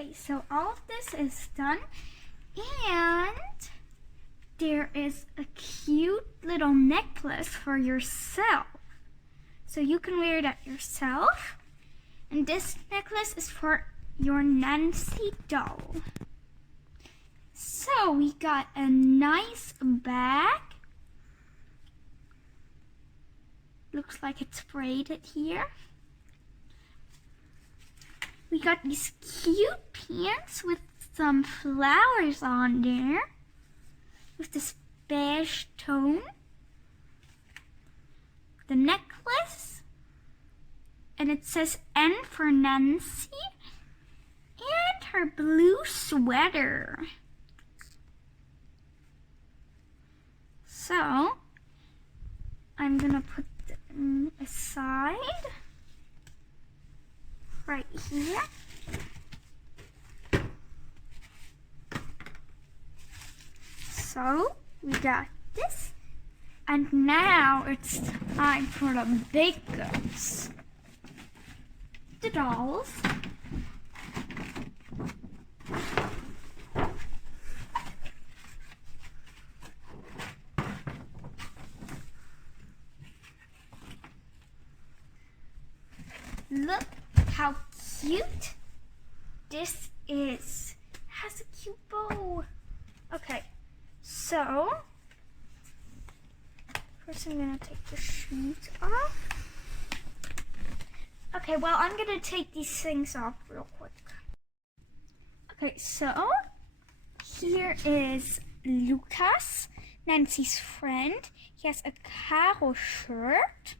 Okay, so all of this is done, and there is a cute little necklace for yourself. So you can wear that yourself. And this necklace is for your Nancy doll. So we got a nice bag. Looks like it's braided here. We got these cute pants with some flowers on there, with this beige tone. The necklace, and it says N for Nancy, and her blue sweater. So I'm gonna put them aside right here. So we got this, and now it's time for the big guns. The dolls. Look how cute this is. It has a cute bow. Okay, so first I'm gonna take the shoes off. Okay, well, I'm gonna take these things off real quick. Okay, so here is Lucas, Nancy's friend. He has a caro shirt,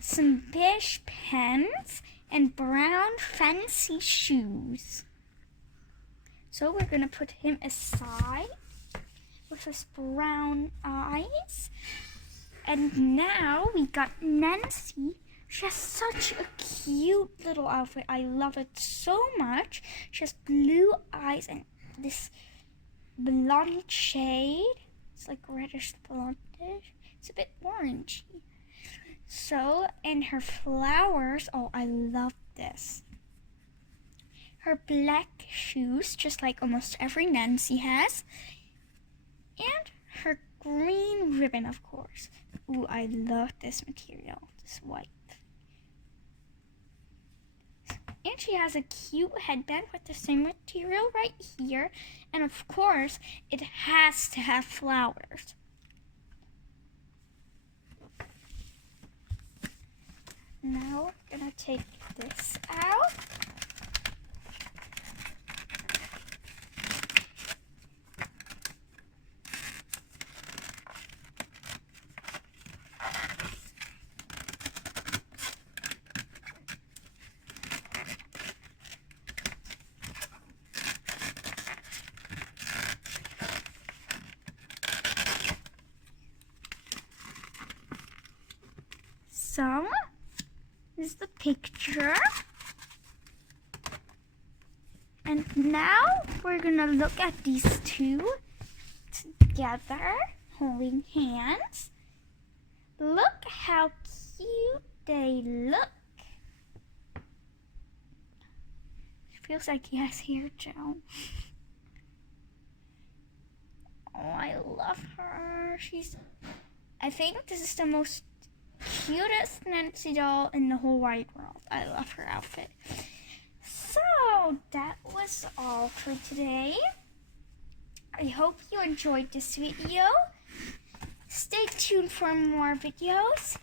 some beige pants, and brown fancy shoes. So we're gonna put him aside with his brown eyes. And now we got Nancy. She has such a cute little outfit. I love it so much. She has blue eyes and this blonde shade. It's like reddish blondish. It's a bit orangey. So, and her flowers. Oh, I love this. Her black shoes, just like almost every Nancy has. And her green ribbon, of course. Ooh, I love this material, this white. And she has a cute headband with the same material right here. And of course, it has to have flowers. Now we're gonna take this out. So, this is the picture. And now we're gonna look at these two together, holding hands. Look how cute they look. It feels like he has hair gel. Oh, I love her. I think this is the most cutest Nancy doll in the whole wide world. I love her outfit. So that was all for today. I hope you enjoyed this video. Stay tuned for more videos.